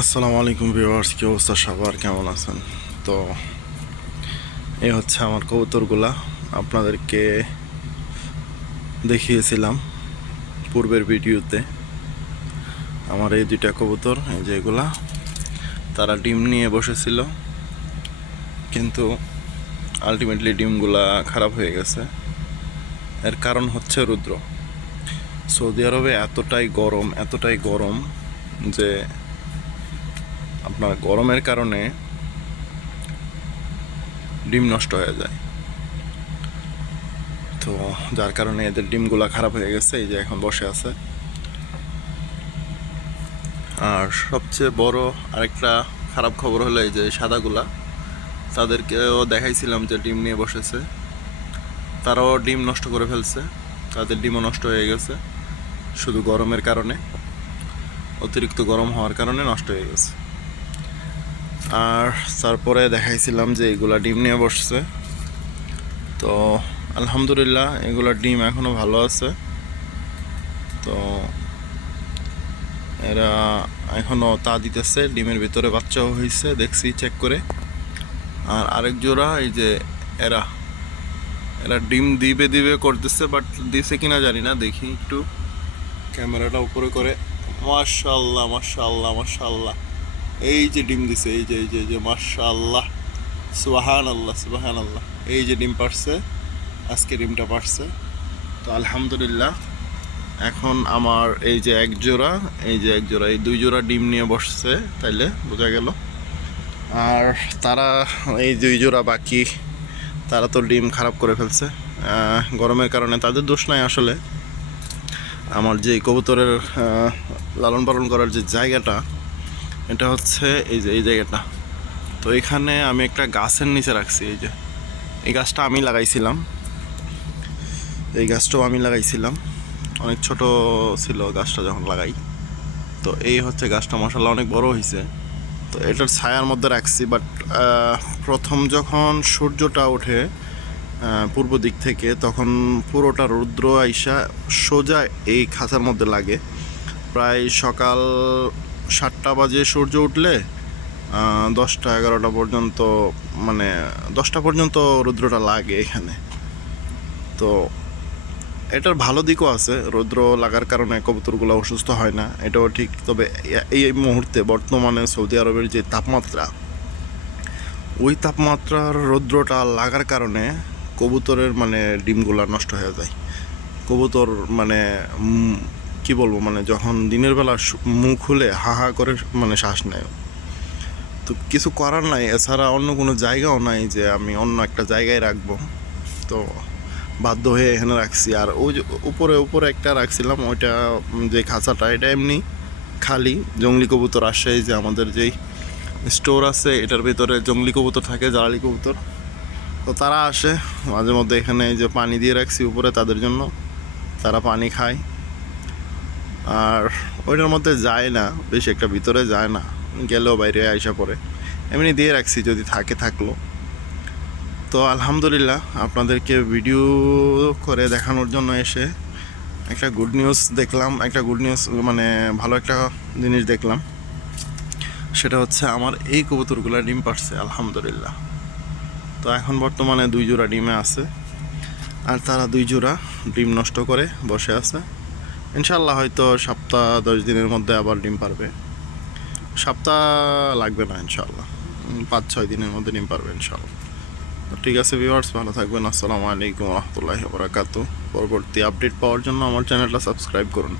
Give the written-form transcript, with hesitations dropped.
আসসালামু আলাইকুম ভিউয়ার্স, কি অবস্থা সবার, কেমন আছেন? তো এই হচ্ছে আমার কবুতরগুলা। আপনাদেরকে দেখিয়েছিলাম পূর্বের ভিডিওতে আমার এই দুইটা কবুতর, এই যে এগুলা, তারা ডিম নিয়ে বসেছিল, কিন্তু আলটিমেটলি ডিমগুলা খারাপ হয়ে গেছে। এর কারণ হচ্ছে রৌদ্র। সৌদি আরবে এতটাই গরম যে আপনার গরমের কারণে ডিম নষ্ট হয়ে যায়। তো যার কারণে এদের ডিমগুলা খারাপ হয়ে গেছে, এই যে এখন বসে আছে। আর সবচেয়ে বড় আরেকটা খারাপ খবর হলো এই যে সাদাগুলা, তাদেরকেও দেখাইছিলাম যে ডিম নিয়ে বসেছে, তারাও ডিম নষ্ট করে ফেলছে, তাদের ডিমও নষ্ট হয়ে গেছে শুধু গরমের কারণে, অতিরিক্ত গরম হওয়ার কারণে নষ্ট হয়ে গেছে। আর তারপরে দেখাইছিলাম যে এগুলা ডিম নিয়ে বসছে, তো আলহামদুলিল্লাহ এগুলা ডিম এখনও ভালো আছে। তো এরা এখনও তা দিতেছে, ডিমের ভিতরে বাচ্চাও হয়েছে দেখছি চেক করে। আর আরেক জোড়া এই যে এরা এরা ডিম দিবে দিবে করতেছে, বাট দিছে কিনা জানি না, দেখি একটু ক্যামেরাটা উপরে করে। মাশাআল্লাহ মাশাআল্লাহ মাশাআল্লাহ, এই যে ডিম দিছে, এই যে এই যে মাশাআল্লাহ, সুবহানাল্লাহ সুবহানাল্লাহ, এই যে ডিম পারছে, আজকে ডিমটা পারছে। তো আলহামদুলিল্লাহ এখন আমার এই যে এক জোড়া, এই দুই জোড়া ডিম নিয়ে বসছে, তাইলে বোঝা গেল। আর তারা এই দুই জোড়া বাকি, তারা তো ডিম খারাপ করে ফেলছে গরমের কারণে। তাদের দোষ নাই আসলে, আমার যে কবুতরের লালন পালন করার যে জায়গাটা, এটা হচ্ছে এই যে এই জায়গাটা। তো এখানে আমি একটা গাছের নিচে রাখছি, এই যে এই গাছটা আমি লাগাইছিলাম, এই গাছটাও আমি লাগাইছিলাম, অনেক ছোট ছিল গাছটা যখন লাগাই। তো এই হচ্ছে গাছটা, মাশাআল্লাহ অনেক বড় হয়েছে। তো এটার ছায়ার মধ্যে রাখছি, বাট প্রথম যখন সূর্যটা ওঠে পূর্ব দিক থেকে, তখন পুরোটা রৌদ্র আইসা সোজা এই খাঁচার মধ্যে লাগে। প্রায় সকাল 7টা বাজে সূর্য উঠলে 10টা 11টা পর্যন্ত, মানে 10টা পর্যন্ত রৌদ্রটা লাগে এখানে। তো এটার ভালো দিকও আছে, রৌদ্র লাগার কারণে কবুতরগুলো অসুস্থ হয় না, এটাও ঠিক। তবে এই মুহূর্তে বর্তমানে সৌদি আরবের যে তাপমাত্রা, ওই তাপমাত্রার রৌদ্রটা লাগার কারণে কবুতরের মানে ডিমগুলা নষ্ট হয়ে যায়। কবুতর মানে কি বলবো, মানে যখন দিনের বেলা মুখ খুলে হা হা করে মানে শ্বাস নেয়। তো কিছু করার নাই, এছাড়া অন্য কোনো জায়গাও নাই যে আমি অন্য একটা জায়গায় রাখবো। তো বাধ্য হয়ে এখানে রাখছি। আর ওই যে উপরে উপরে একটা রাখছিলাম, ওইটা যে খাঁচাটা, এটা এমনি খালি। জংলি কবুতর আসে, এই যে আমাদের যেই স্টোর আছে এটার ভিতরে জংলি কবুতর থাকে, জ্বালালি কবুতর, তো তারা আসে মাঝে মধ্যে এখানে। এই যে পানি দিয়ে রাখছি উপরে তাদের জন্য, তারা পানি খায়। আর ওইটার মধ্যে যায় না বেশি একটা, ভিতরে যায় না, গেলেও বাইরে আইসা পড়ে, এমনি দিয়ে রাখছি যদি থাকে থাকলো। তো আলহামদুলিল্লাহ আপনাদেরকে ভিডিও করে দেখানোর জন্য এসে একটা গুড নিউজ দেখলাম, একটা গুড নিউজ মানে ভালো একটা জিনিস দেখলাম। সেটা হচ্ছে আমার এই কবুতরগুলো ডিম পাড়ছে আলহামদুলিল্লাহ। তো এখন বর্তমানে 2 জোড়া ডিমে আছে, আর তারা 2 জোড়া ডিম নষ্ট করে বসে আছে। ইনশাল্লাহ হয়তো সপ্তাহ 10 দিনের মধ্যে আবার ডিম পারবে, সপ্তাহ লাগবে না ইনশাল্লাহ, 5-6 দিনের মধ্যে ডিম পারবে ইনশাল্লাহ। তো ঠিক আছে ভিউয়ার্স, ভালো থাকবেন। আসসালামু আলাইকুম রহমতুল্লাহি ওয়া বারাকাতুহু। পরবর্তী আপডেট পাওয়ার জন্য আমার চ্যানেলটা সাবস্ক্রাইব করুন।